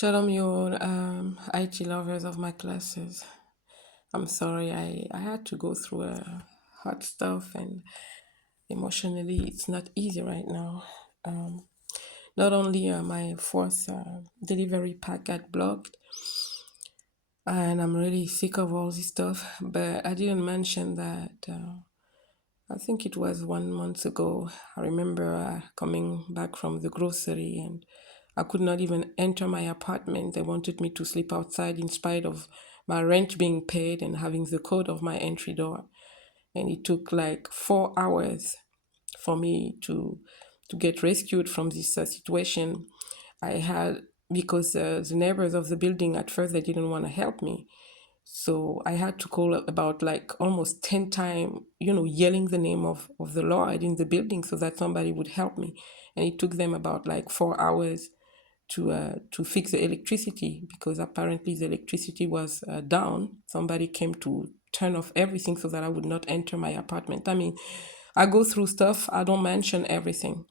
Shalom, you IT lovers of my classes. I'm sorry, I had to go through hard stuff, and emotionally it's not easy right now. Not only my fourth delivery pack got blocked, and I'm really sick of all this stuff, but I didn't mention that I think it was 1 month ago. I remember coming back from the grocery, and I could not even enter my apartment. They wanted me to sleep outside in spite of my rent being paid and having the code of my entry door. And it took like 4 hours for me to get rescued from this situation. I had because the neighbors of the building at first they didn't want to help me. So I had to call about like almost 10 times, yelling the name of the Lord in the building so that somebody would help me. And it took them about like 4 hours to fix the electricity because apparently the electricity was down. Somebody came to turn off everything so that I would not enter my apartment. I mean, I go through stuff, I don't mention everything.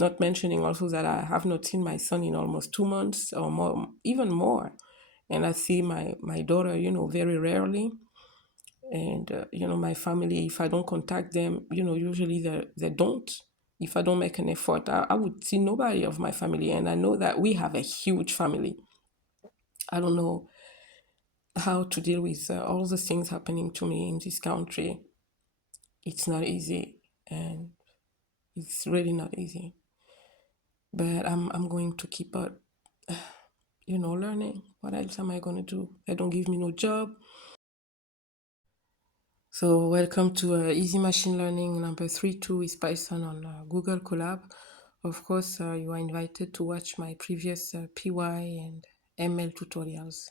Not mentioning also that I have not seen my son in almost 2 months or more, even more. And I see my daughter, very rarely. And, my family, if I don't contact them, usually they don't. If I don't make an effort, I would see nobody of my family. And I know that we have a huge family. I don't know how to deal with all the things happening to me in this country. It's not easy, and it's really not easy. But I'm going to keep up, learning. What else am I going to do? They don't give me no job. So welcome to Easy Machine Learning number 3.2 with Python on Google Colab. Of course, you are invited to watch my previous PY and ML tutorials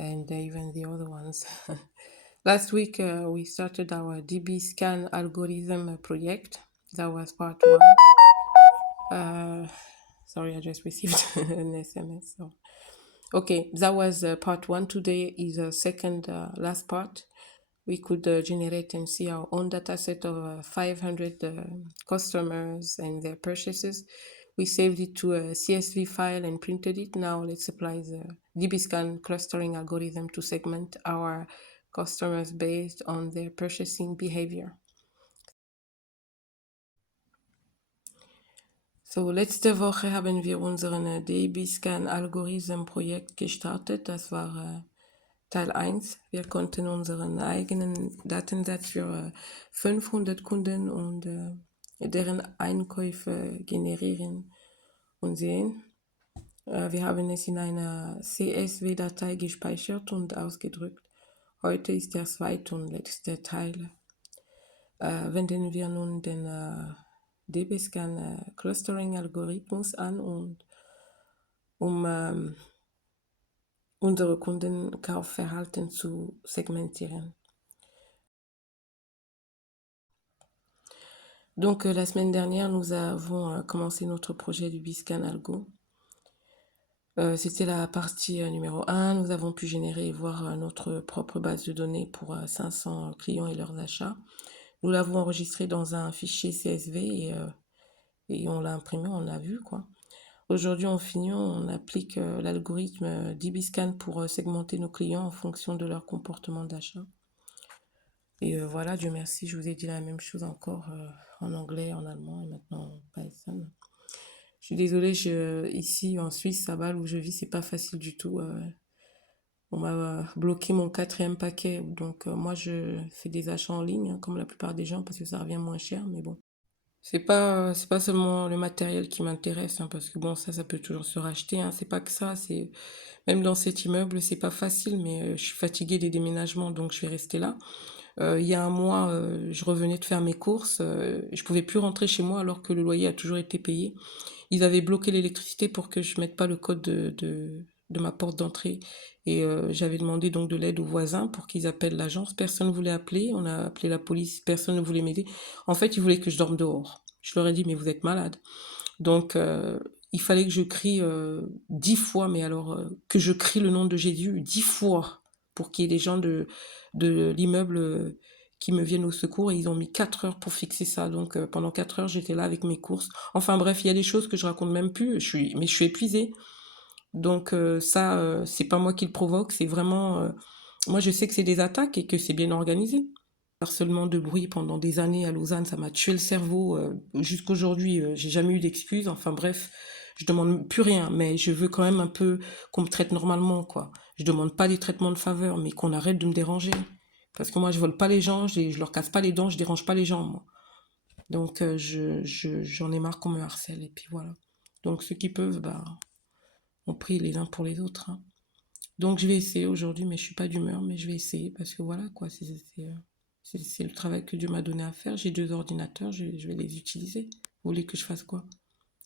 and even the other ones. Last week, we started our DBSCAN algorithm project. That was part one. Sorry, I just received an SMS. So. Okay, that was part one. Today is a second last part. We could generate and see our own data set of 500 customers and their purchases. We saved it to a CSV file and printed it. Now let's apply the DBSCAN clustering algorithm to segment our customers based on their purchasing behavior. So, letzte Woche haben wir unseren DBSCAN Algorithm Projekt gestartet. Das war Teil 1. Wir konnten unseren eigenen Datensatz für 500 Kunden und deren Einkäufe generieren und sehen. Wir haben es in einer CSV-Datei gespeichert und ausgedrückt. Heute ist der zweite und letzte Teil. Wenden wir nun den DBSCAN Clustering Algorithmus an und um unsere Kundenkaufverhalten zu segmentieren. Donc la semaine dernière, nous avons commencé notre projet du DBSCAN Algo. C'était la partie numéro 1. Nous avons pu générer et voir notre propre base de données pour 500 clients et leurs achats. Nous l'avons enregistré dans un fichier CSV et on l'a imprimé, on l'a vu, quoi. Aujourd'hui, on finit, on applique l'algorithme DBSCAN pour segmenter nos clients en fonction de leur comportement d'achat. Et voilà, Dieu merci, je vous ai dit la même chose encore en anglais, en allemand et maintenant en Python. Je suis désolée, ici en Suisse, à Bâle où je vis, c'est pas facile du tout. On m'a bloqué mon 4e paquet, donc moi je fais des achats en ligne, hein, comme la plupart des gens, parce que ça revient moins cher, mais bon. C'est pas seulement le matériel qui m'intéresse, hein, parce que bon, ça peut toujours se racheter, hein, c'est pas que ça, c'est même dans cet immeuble, c'est pas facile, mais je suis fatiguée des déménagements, donc je vais rester là. Il y a un mois, je revenais de faire mes courses, je pouvais plus rentrer chez moi alors que le loyer a toujours été payé. Ils avaient bloqué l'électricité pour que je mette pas le code de ma porte d'entrée. Et j'avais demandé donc de l'aide aux voisins pour qu'ils appellent l'agence. Personne ne voulait appeler. On a appelé la police. Personne ne voulait m'aider. En fait, ils voulaient que je dorme dehors. Je leur ai dit, mais vous êtes malade. Donc, il fallait que je crie 10 fois, mais alors que je crie le nom de Jésus 10 fois pour qu'il y ait des gens de l'immeuble qui me viennent au secours, et ils ont mis 4 heures pour fixer ça. Donc pendant 4 heures, j'étais là avec mes courses. Enfin bref, il y a des choses que je raconte même plus, mais je suis épuisée. Donc ça, c'est pas moi qui le provoque, c'est vraiment... moi, je sais que c'est des attaques et que c'est bien organisé. Harcèlement de bruit pendant des années à Lausanne, ça m'a tué le cerveau. Jusqu'aujourd'hui, j'ai jamais eu d'excuses. Enfin bref, je demande plus rien, mais je veux quand même un peu qu'on me traite normalement, quoi. Je demande pas des traitements de faveur, mais qu'on arrête de me déranger. Parce que moi, je vole pas les gens, je leur casse pas les dents, je dérange pas les gens, moi. Donc j'en ai marre qu'on me harcèle et puis voilà. Donc ceux qui peuvent, bah, on prie les uns pour les autres, hein. Donc je vais essayer aujourd'hui, mais je suis pas d'humeur, mais je vais essayer parce que voilà quoi, c'est le travail que Dieu m'a donné à faire. J'ai 2 ordinateurs, je vais les utiliser. Vous voulez que je fasse quoi?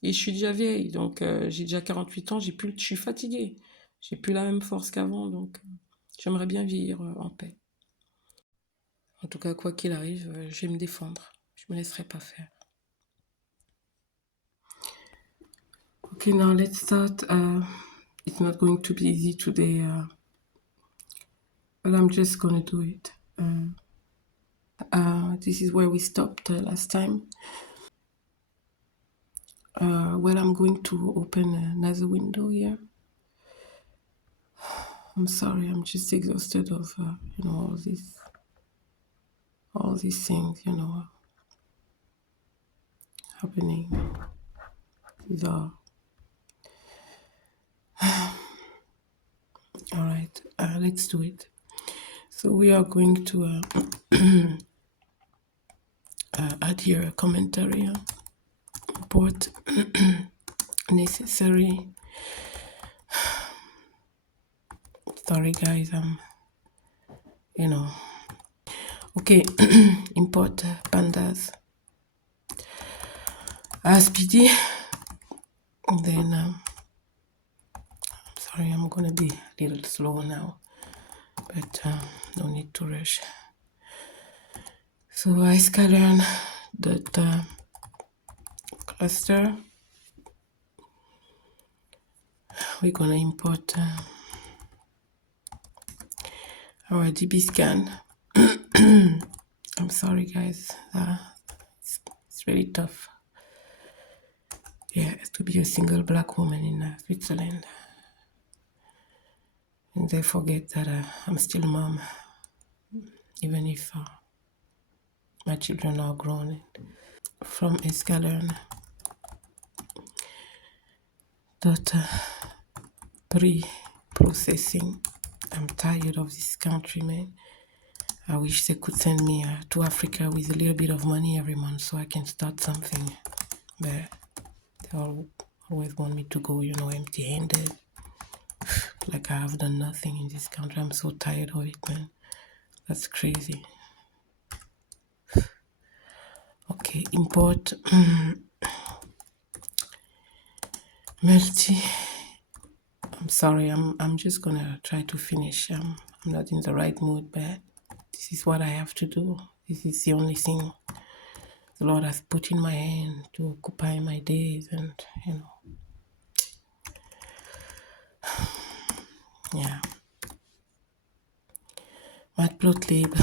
Et je suis déjà vieille, donc j'ai déjà 48 ans, je suis fatiguée. J'ai plus la même force qu'avant, donc j'aimerais bien vieillir en paix. En tout cas, quoi qu'il arrive, je vais me défendre. Je me laisserai pas faire. Okay, now let's start. It's not going to be easy today, but I'm just gonna do it. This is where we stopped last time. Well, I'm going to open another window here. I'm sorry, I'm just exhausted of all these things, happening. These are all right. Let's do it. So we are going to add here a commentary, import necessary. Sorry, guys. Okay. Import pandas as PD. And then sorry, I'm gonna be a little slow now, but no need to rush. So I scatter that cluster. We're gonna import our DBSCAN. I'm sorry, guys. It's really tough. Yeah, to be a single black woman in Switzerland. And they forget that I'm still a mom, even if my children are grown. From Escalern dot pre-processing. I'm tired of this country, man. I wish they could send me to Africa with a little bit of money every month so I can start something. But they always want me to go, empty-handed. Like I have done nothing in this country. I'm so tired of it, man. That's crazy. Okay, import multi. I'm sorry, I'm just gonna try to finish. I'm not in the right mood, but this is what I have to do. This is the only thing the Lord has put in my hand to occupy my days, and yeah. Matplotlib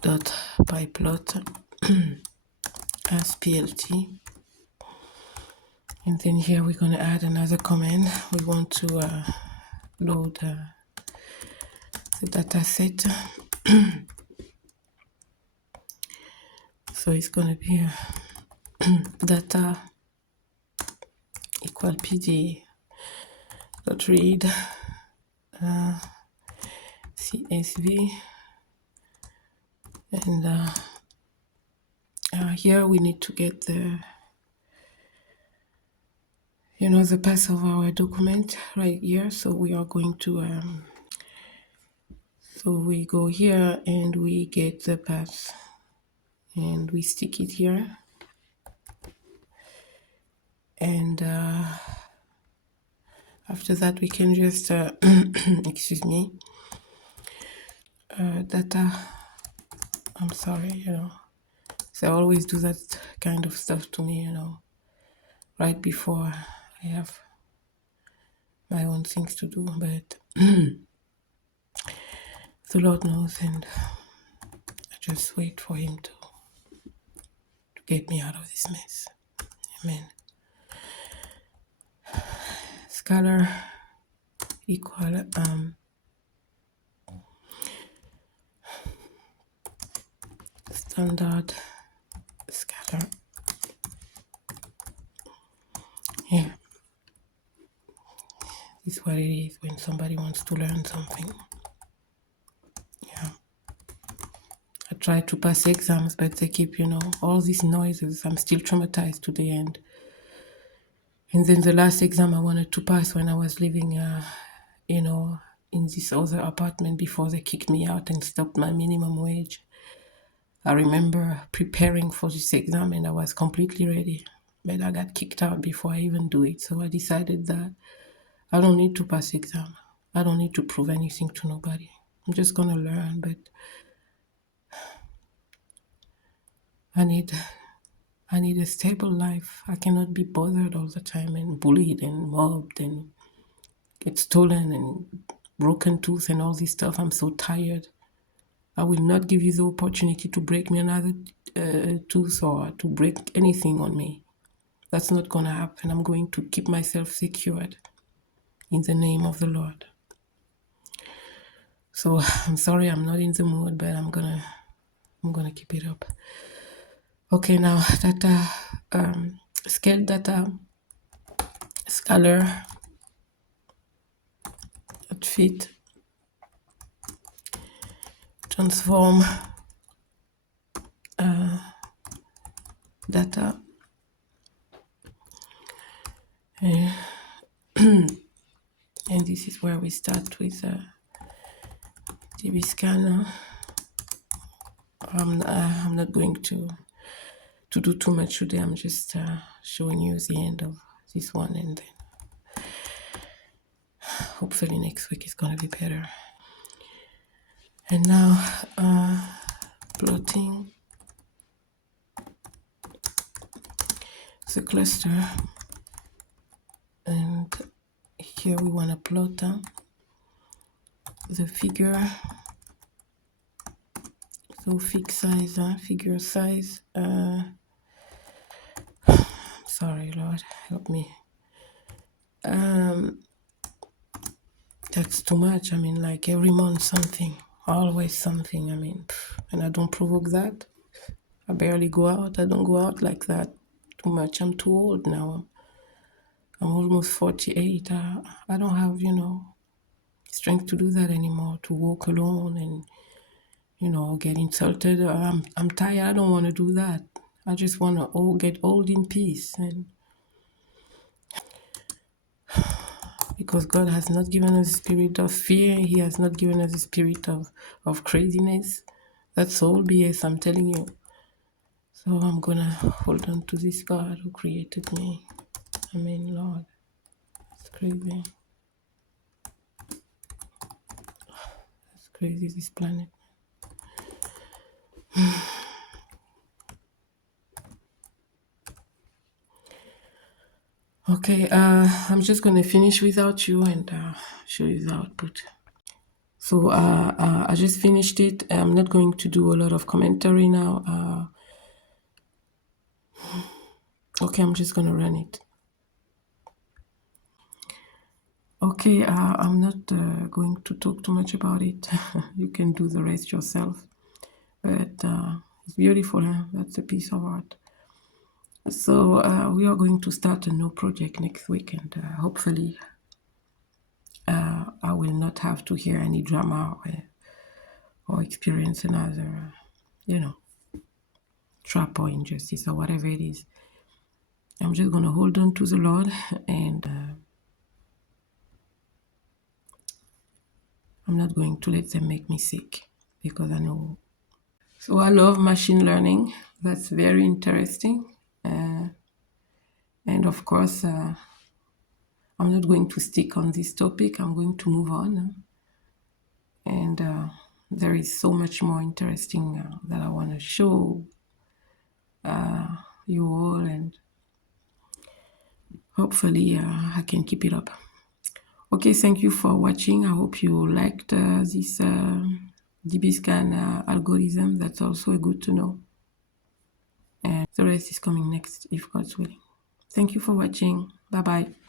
dot pyplot as plt, and then here we're going to add another command. We want to load the data set. So it's going to be data equal pd dot read csv, and here we need to get the the path of our document right here. So we are going to so we go here and we get the path and we stick it here, and after that we can just excuse me, data, I'm sorry, they always do that kind of stuff to me, right before I have my own things to do, but the Lord knows, and I just wait for him to get me out of this mess. Amen. scalar equal standard scalar. Yeah, this is what it is when somebody wants to learn something. Yeah, I try to pass exams, but they keep, all these noises. I'm still traumatized to the end. And then the last exam I wanted to pass when I was living, in this other apartment before they kicked me out and stopped my minimum wage. I remember preparing for this exam and I was completely ready, but I got kicked out before I even do it. So I decided that I don't need to pass exam. I don't need to prove anything to nobody. I'm just gonna learn, but I need a stable life. I cannot be bothered all the time and bullied and mobbed and get stolen and broken tooth and all this stuff. I'm so tired. I will not give you the opportunity to break me another tooth or to break anything on me. That's not going to happen. I'm going to keep myself secured in the name of the Lord. So I'm sorry I'm not in the mood, but I'm gonna keep it up. Okay, now data, scale data, scalar, fit, transform data, and this is where we start with DBSCAN. I'm not going to do too much today. I'm just showing you the end of this one, and then hopefully next week is gonna be better. And now plotting the cluster, and here we want to plot the figure. So fixed size, figure size. Sorry, Lord, help me. That's too much. I mean, like every month something, always something. I mean, and I don't provoke that. I barely go out. I don't go out like that too much. I'm too old now. I'm almost 48. I don't have, strength to do that anymore, to walk alone and, get insulted. I'm tired. I don't want to do that. I just want to get old in peace. And because God has not given us a spirit of fear, He has not given us a spirit of craziness. That's all BS, I'm telling you. So I'm going to hold on to this God who created me. I mean, Lord, it's crazy. It's crazy, this planet. Okay, I'm just going to finish without you and show you the output. So I just finished it. I'm not going to do a lot of commentary now. Okay, I'm just going to run it. Okay, I'm not going to talk too much about it. You can do the rest yourself. But it's beautiful, huh? That's a piece of art. So we are going to start a new project next week, and hopefully I will not have to hear any drama or experience another, trap or injustice or whatever it is. I'm just going to hold on to the Lord, and I'm not going to let them make me sick, because I know. So I love machine learning. That's very interesting. And of course, I'm not going to stick on this topic. I'm going to move on. And there is so much more interesting that I want to show you all, and hopefully I can keep it up. Okay, thank you for watching. I hope you liked this DBSCAN algorithm. That's also good to know. And the rest is coming next, if God's willing. Thank you for watching. Bye-bye.